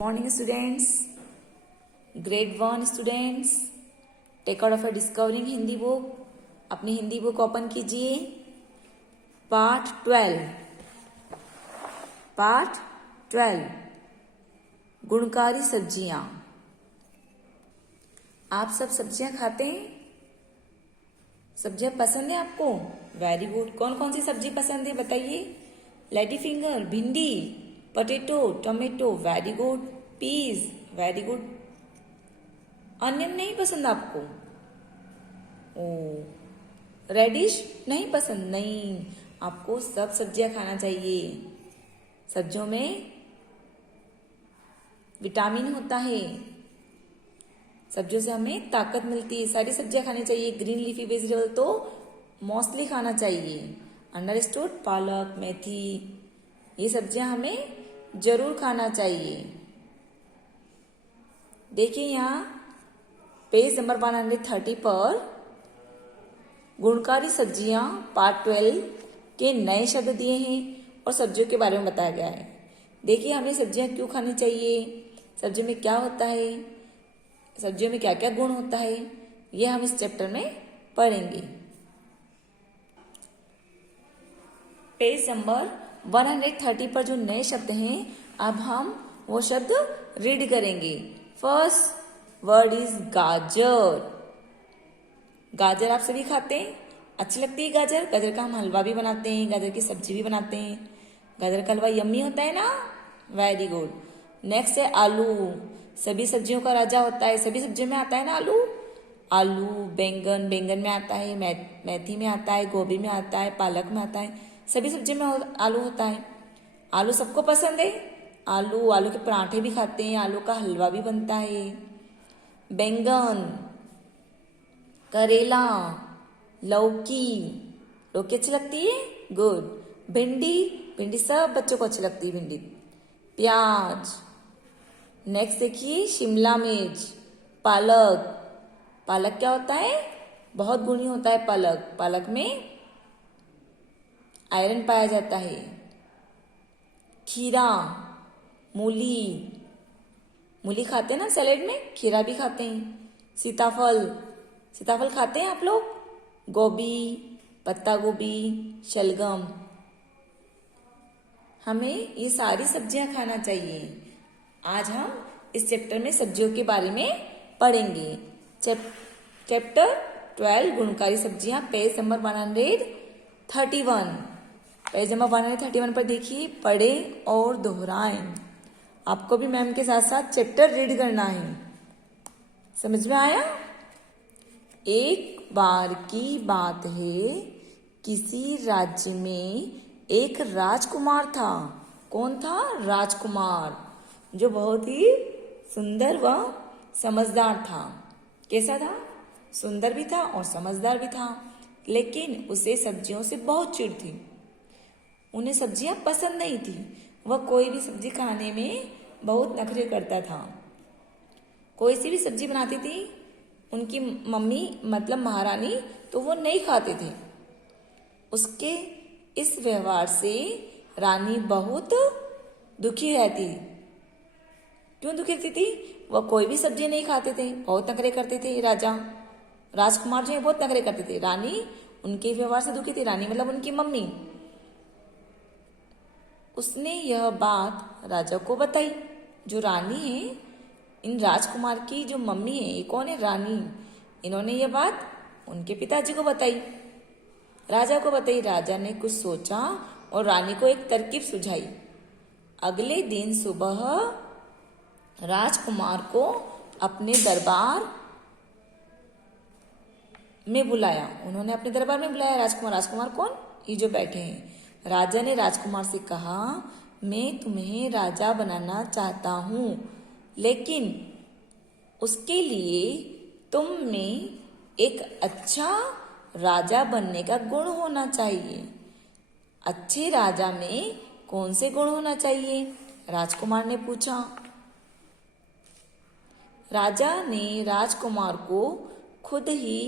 Morning students, grade 1 students, take out of a discovering Hindi book. अपनी Hindi book open कीजिए. Part 12 गुणकारी सब्जियां. आप सब सब्जियां खाते हैं? सब्जियां पसंद है आपको? Very good. कौन कौन सी सब्जी पसंद है बताइए. लेडी फिंगर, भिंडी, potato, tomato, very good. Peas, very good. Onion नहीं पसंद आपको? ओ, रेडिश नहीं पसंद? नहीं, आपको सब सब्जियां खाना चाहिए. सब्जियों में विटामिन होता है. सब्जियों से हमें ताकत मिलती है. सारी सब्जियां खानी चाहिए. ग्रीन लीफी वेजिटेबल तो मोस्टली खाना चाहिए. अंडरस्टूड. पालक, मेथी, ये सब्जियां हमें जरूर खाना चाहिए. देखिए यहाँ पेज नंबर 130 पर गुणकारी सब्जियां पार्ट 12 के नए शब्द दिए हैं और सब्जियों के बारे में बताया गया है. देखिए हमें सब्जियां क्यों खानी चाहिए, सब्जी में क्या होता है, सब्जियों में क्या क्या गुण होता है, ये हम इस चैप्टर में पढ़ेंगे. पेज नंबर 130 पर जो नए शब्द हैं, अब हम वो शब्द रीड करेंगे. फर्स्ट वर्ड इज गाजर. गाजर आप सभी खाते हैं? अच्छी लगती है गाजर. गाजर का हम हलवा भी बनाते हैं, गाजर की सब्जी भी बनाते हैं. गाजर का हलवा यम्मी होता है ना. Very good. नेक्स्ट है आलू. सभी सब्जियों का राजा होता है. सभी सब्जियों में आता है ना आलू. आलू, बैंगन, बैंगन में आता है, मेथी में आता है, गोभी में आता है, पालक में आता है. सभी सब्जियों में आलू होता है. आलू सबको पसंद है. आलू के पराठे भी खाते हैं, आलू का हलवा भी बनता है. बैंगन, करेला, लौकी, लौकी अच्छी लगती है. गुड. भिंडी, भिंडी सब बच्चों को अच्छी लगती है. भिंडी. प्याज. नेक्स्ट देखिए शिमला मिर्च, पालक. पालक क्या होता है? बहुत गुणी होता है पालक. पालक में आयरन पाया जाता है. खीरा, मूली, मूली खाते हैं ना सैलेड में. खीरा भी खाते हैं. सीताफल, सीताफल खाते हैं आप लोग. गोभी, पत्ता गोभी, शलगम. हमें ये सारी सब्जियां खाना चाहिए. आज हम इस चैप्टर में सब्जियों के बारे में पढ़ेंगे. चैप्टर 12 गुणकारी सब्जियां, पेज नंबर 131. पेज नंबर 131 पर देखिए, पढ़ें और दोहराएं. आपको भी मैम के साथ साथ चैप्टर रीड करना है. समझ में आया? एक बार की बात है, किसी राज्य में एक राजकुमार था. कौन था? राजकुमार, जो बहुत ही सुंदर व समझदार था. कैसा था? सुंदर भी था और समझदार भी था. लेकिन उसे सब्जियों से बहुत चिढ़ थी. उन्हें सब्जियां पसंद नहीं थी. वह कोई भी सब्जी खाने में बहुत नखरे करता था. कोई सी भी सब्जी बनाती थी उनकी मम्मी मतलब महारानी, तो वो नहीं खाते थे. उसके इस व्यवहार से रानी बहुत दुखी रहती. क्यों दुखी रहती थी? वह कोई भी सब्जी नहीं खाते थे, बहुत नखरे करते थे. राजकुमार जो है बहुत नखरे करते थे. रानी उनके व्यवहार से दुखी थी. रानी मतलब उनकी मम्मी. उसने यह बात राजा को बताई. जो रानी है, इन राजकुमार की जो मम्मी है, ये कौन है? रानी. इन्होंने यह बात उनके पिताजी को बताई, राजा को बताई. राजा ने कुछ सोचा और रानी को एक तरकीब सुझाई. अगले दिन सुबह राजकुमार को अपने दरबार में बुलाया. उन्होंने अपने दरबार में बुलाया राजकुमार कौन? ये जो बैठे हैं. राजा ने राजकुमार से कहा, मैं तुम्हें राजा बनाना चाहता हूं, लेकिन उसके लिए तुम में एक अच्छा राजा बनने का गुण होना चाहिए. अच्छे राजा में कौन से गुण होना चाहिए? राजकुमार ने पूछा. राजा ने राजकुमार को खुद ही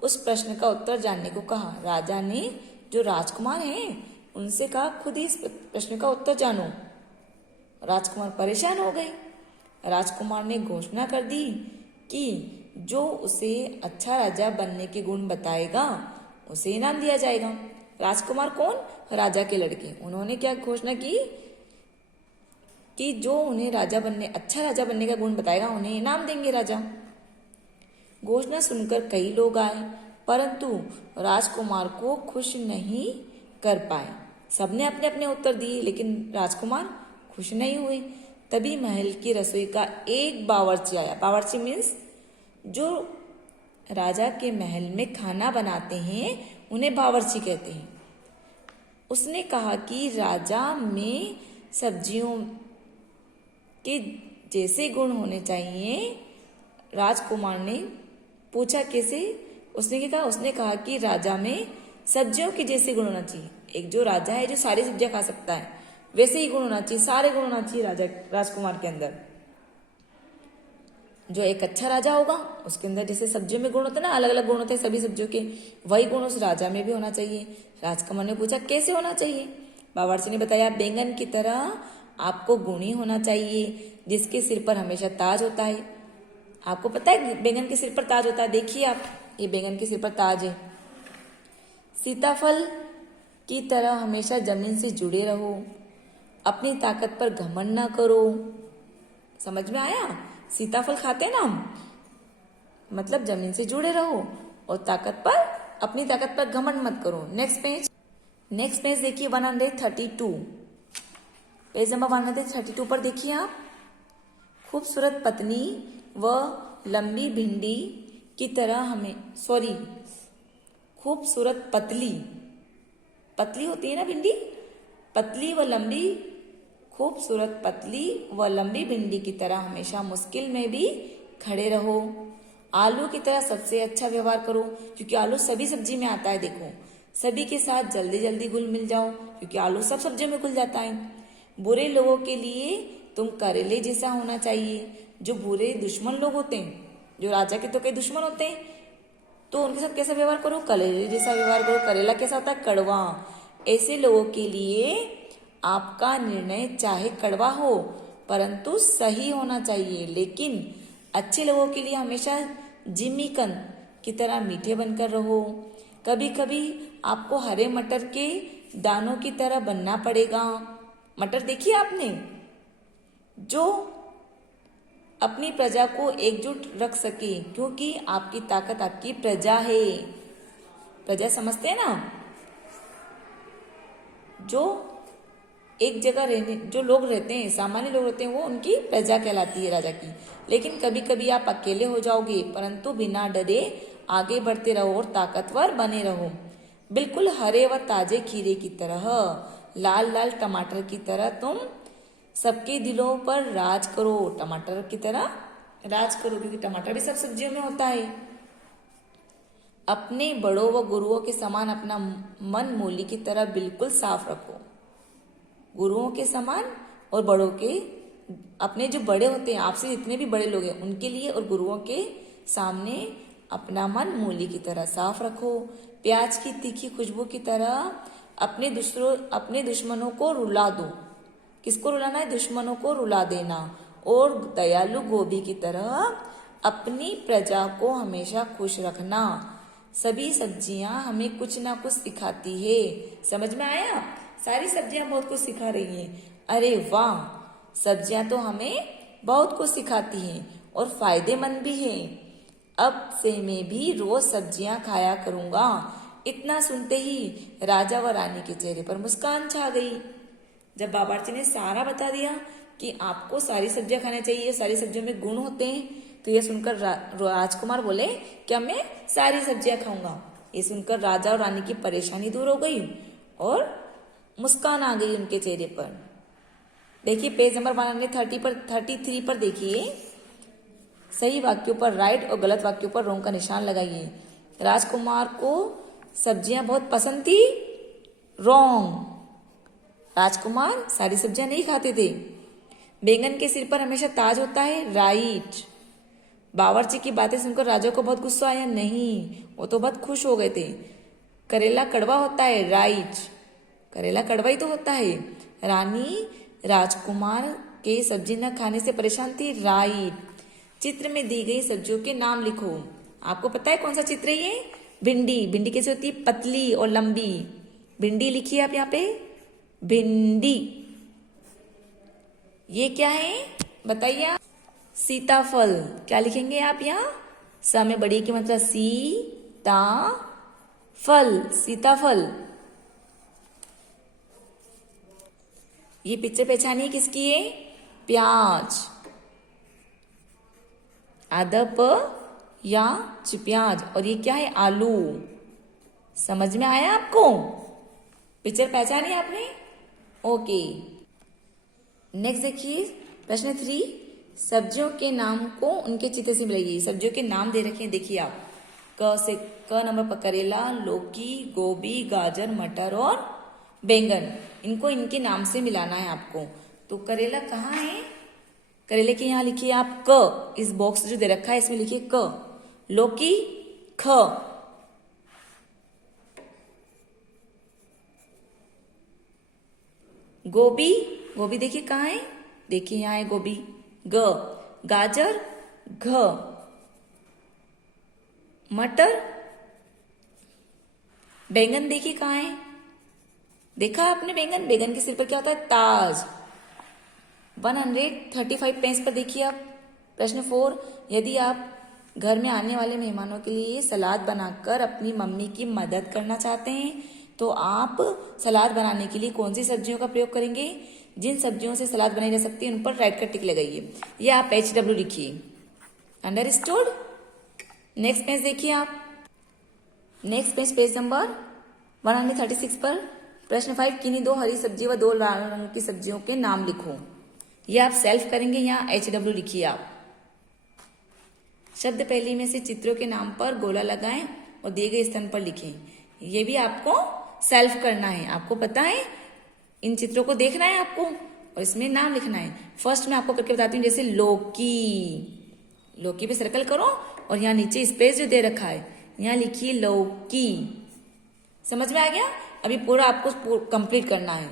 उस प्रश्न का उत्तर जानने को कहा. राजा ने जो राजकुमार हैं उनसे कहा, खुद ही इस प्रश्न का उत्तर जानो. राजकुमार परेशान हो गए. राजकुमार ने घोषणा कर दी कि जो उसे अच्छा राजा बनने के गुण बताएगा उसे इनाम दिया जाएगा। राजकुमार कौन? राजा के लड़के। उन्होंने क्या घोषणा की कि जो उन्हें अच्छा राजा बनने का गुण बताएगा उन्हें इनाम देंगे राजा। घोषणा सुनकर कई लोग आए, परंतु राजकुमार को खुश नहीं कर पाए। सबने अपने अपने उत्तर दिए, लेकिन राजकुमार खुश नहीं हुए। तभी महल की रसोई का एक बावर्ची आया। बावर्ची मीन्स जो राजा के महल में खाना बनाते हैं उन्हें बावर्ची कहते हैं। उसने कहा कि राजा में सब्जियों के जैसे गुण होने चाहिए। राजकुमार ने पूछा कैसे? उसने कहा कि राजा में सब्जियों के जैसे गुण होना चाहिए। एक जो राजा है जो सारी सब्जियां खा सकता है, वैसे ही गुण होना चाहिए, सारे गुण होना चाहिए राजकुमार के अंदर। जो एक अच्छा राजा होगा उसके अंदर जैसे सब्जियों में गुण होते हैं ना, अलग अलग गुण होते हैं सभी सब्जियों के, वही गुण उस राजा में भी होना चाहिए। राजकुमार ने पूछा कैसे होना चाहिए? बावर्ची ने बताया बैंगन की तरह आपको गुणी होना चाहिए, जिसके सिर पर हमेशा ताज होता है। आपको पता है बैंगन के सिर पर ताज होता है? देखिए आप, ये बैंगन के सिर पर ताज है। सीताफल की तरह हमेशा जमीन से जुड़े रहो, अपनी ताकत पर घमंड ना करो। समझ में आया? सीताफल खाते हैं ना हम, मतलब जमीन से जुड़े रहो और अपनी ताकत पर घमंड मत करो। नेक्स्ट पेज देखिए 132, पेज नंबर 132 पर देखिए आप। खूबसूरत पत्नी व लंबी भिंडी की तरह खूबसूरत पतली होती है ना भिंडी, खूबसूरत पतली व लंबी भिंडी की तरह हमेशा मुश्किल में भी खड़े रहो। आलू की तरह सबसे अच्छा व्यवहार करो, क्योंकि आलू सभी सब्जी में आता है। देखो, सभी के साथ जल्दी जल्दी घुल मिल जाओ, क्योंकि आलू सब सब्जियों में घुल जाता है। बुरे लोगों के लिए तुम करेले जैसा होना चाहिए। जो बुरे दुश्मन लोग होते हैं, जो राजा के तो कई दुश्मन होते हैं, तो उनके साथ कैसा व्यवहार करो? करेले जैसा व्यवहार करो। करेला कैसा होता है? कड़वा। ऐसे लोगों के लिए आपका निर्णय चाहे कड़वा हो परंतु सही होना चाहिए, लेकिन अच्छे लोगों के लिए हमेशा जिमीकंद की तरह मीठे बनकर रहो। कभी कभी आपको हरे मटर के दानों की तरह बनना पड़ेगा। मटर देखिए आपने, जो अपनी प्रजा को एकजुट रख सके, क्योंकि आपकी ताकत आपकी प्रजा है। प्रजा समझते हैं ना? जो एक जगह जो लोग रहते हैं, सामान्य लोग रहते हैं, वो उनकी प्रजा कहलाती है राजा की। लेकिन कभी कभी आप अकेले हो जाओगे, परंतु बिना डरे आगे बढ़ते रहो और ताकतवर बने रहो। बिल्कुल हरे व ताजे खीरे की तरह, लाल लाल टमाटर की तरह तुम सबके दिलों पर राज करो। टमाटर की तरह राज करो, क्योंकि टमाटर भी सब सब्जियों में होता है। अपने बड़ों व गुरुओं के समान अपना मन मूली की तरह बिल्कुल साफ रखो। गुरुओं के समान और बड़ों के, अपने जो बड़े होते हैं, आपसे जितने भी बड़े लोग हैं उनके लिए और गुरुओं के सामने अपना मन मूली की तरह साफ रखो। प्याज की तीखी खुशबू की तरह अपने दुश्मनों को रुला दो। किसको रुलाना है? दुश्मनों को रुला देना। और दयालु गोभी की तरह अपनी प्रजा को हमेशा खुश रखना। सभी सब्जियां हमें कुछ ना कुछ सिखाती है। समझ में आया? सारी सब्जियां बहुत कुछ सिखा रही हैं। अरे वाह, सब्जियां तो हमें बहुत कुछ सिखाती हैं और फायदेमंद भी है। अब से मैं भी रोज सब्जियां खाया करूंगा। इतना सुनते ही राजा व रानी के चेहरे पर मुस्कान छा गई। जब बावर्ची ने सारा बता दिया कि आपको सारी सब्जियां खाना चाहिए, सारी सब्जियों में गुण होते हैं, तो ये सुनकर राजकुमार बोले क्या मैं सारी सब्जियां खाऊंगा। ये सुनकर राजा और रानी की परेशानी दूर हो गई और मुस्कान आ गई उनके चेहरे पर। देखिए पेज नंबर 133 पर देखिए, सही वाक्यों पर राइट और गलत वाक्यों पर रोंग का निशान लगाइए। राजकुमार को सब्जियां बहुत पसंद थी, रॉन्ग। राजकुमार सारी सब्जियां नहीं खाते थे। बैंगन के सिर पर हमेशा ताज होता है, राइट। बावर्ची की बातें सुनकर राजा को बहुत गुस्सा आया, नहीं, वो तो बहुत खुश हो गए थे। करेला कड़वा होता है, राइट, करेला कड़वा ही तो होता है। रानी राजकुमार के सब्जी न खाने से परेशान थी। राइट। चित्र में दी गई सब्जियों के नाम लिखो। आपको पता है कौन सा चित्र है ये? भिंडी। भिंडी कैसे होती है? पतली और लंबी। भिंडी लिखिए आप यहाँ पे, भिंडी। ये क्या है बताइए आप? सीताफल। क्या लिखेंगे आप यहाँ? स में बड़ी की मतलब फल, सीताफल। ये पिक्चर पहचानिए किसकी है? प्याज। आधा प या प्याज। और ये क्या है? आलू। समझ में आया आपको? पिक्चर पहचानी आपने? ओके। नेक्स्ट देखिए प्रश्न 3, सब्जियों के नाम को उनके चित्र से मिलाइए। सब्जियों के नाम दे रखे हैं, देखिए आप। क नंबर पर करेला, लौकी, गोभी, गाजर, मटर और बैंगन। इनको इनके नाम से मिलाना है आपको। तो करेला कहाँ है? करेले के यहाँ लिखिए आप क। इस बॉक्स जो दे रखा है इसमें लिखिए क। लौकी ख। गोभी, गोभी देखिए कहाँ है? देखिए यहाँ है गोभी, ग। गाजर घ। मटर, बैंगन देखिए कहाँ है? देखा आपने बैंगन? बैंगन के सिर पर क्या होता है? ताज। 135 पेज पर देखिए आप प्रश्न 4, यदि आप घर में आने वाले मेहमानों के लिए सलाद बनाकर अपनी मम्मी की मदद करना चाहते हैं तो आप सलाद बनाने के लिए कौन सी सब्जियों का प्रयोग करेंगे? जिन सब्जियों से सलाद बनाई जा सकती है उन पर राइट का टिक लगाइए। ये आप HW लिखिए। अंडरस्टूड? नेक्स्ट पेज देखिए आप। नेक्स्ट पेज नंबर 136 पर प्रश्न 5, किन्हीं 2 हरी सब्जी व 2 लाल रंग की सब्जियों के नाम लिखो। ये आप सेल्फ करेंगे, यहाँ HW लिखिए आप। शब्द पहली में से चित्रों के नाम पर गोला लगाएं और दिए गए स्थान पर लिखें। ये भी आपको सेल्फ करना है। आपको पता है, इन चित्रों को देखना है आपको और इसमें नाम लिखना है। फर्स्ट मैं आपको करके बताती हूँ, जैसे लौकी। लौकी पे सर्कल करो और यहाँ नीचे स्पेस जो दे रखा है यहाँ लिखिए लौकी। समझ में आ गया? अभी पूरा आपको कंप्लीट करना है।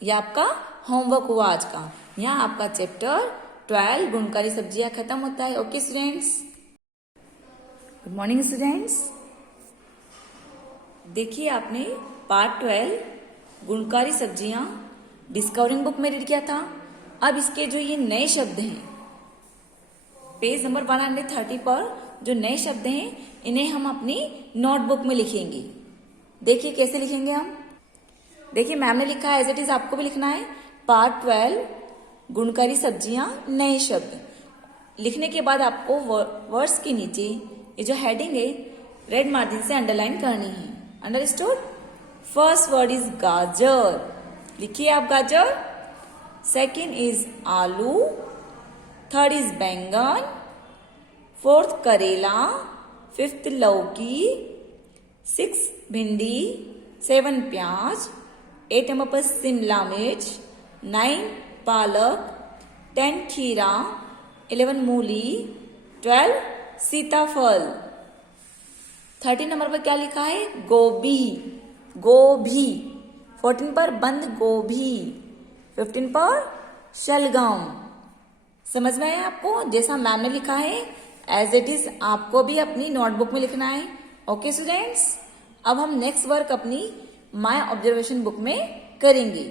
यह आपका होमवर्क हुआ आज का। यहाँ आपका चैप्टर 12 गुणकारी सब्जियां खत्म होता है। Okay students, good morning students. देखिए आपने पार्ट 12 गुणकारी सब्जियां डिस्कवरिंग बुक में रीड किया था। अब इसके जो ये नए शब्द हैं, पेज नंबर 130 पर जो नए शब्द हैं इन्हें हम अपनी नोटबुक में लिखेंगे। देखिए कैसे लिखेंगे हम। देखिए मैम ने लिखा है एज इट इज, आपको भी लिखना है। पार्ट 12 गुणकारी सब्जियां नए शब्द। लिखने के बाद आपको वर्ड्स के नीचे ये जो हेडिंग है रेड मार्जिन से अंडरलाइन करनी है। अंडरस्टूड? फर्स्ट वर्ड इज गाजर। लिखिए आप गाजर। सेकंड इज आलू। थर्ड इज बैंगन। फोर्थ करेला। फिफ्थ लौकी। 6 भिंडी। 7 प्याज। 8 नंबर पर शिमला मिर्च। 9 पालक। 10 खीरा। 11 मूली। 12 सीताफल। 13 नंबर पर क्या लिखा है? गोभी। गोभी। 14 पर बंद गोभी। 15 पर शलगम। समझ में आया आपको? जैसा मैम ने लिखा है एज इट इज आपको भी अपनी नोटबुक में लिखना है। ओके स्टूडेंट्स, अब हम नेक्स्ट वर्क अपनी माय ऑब्जर्वेशन बुक में करेंगे।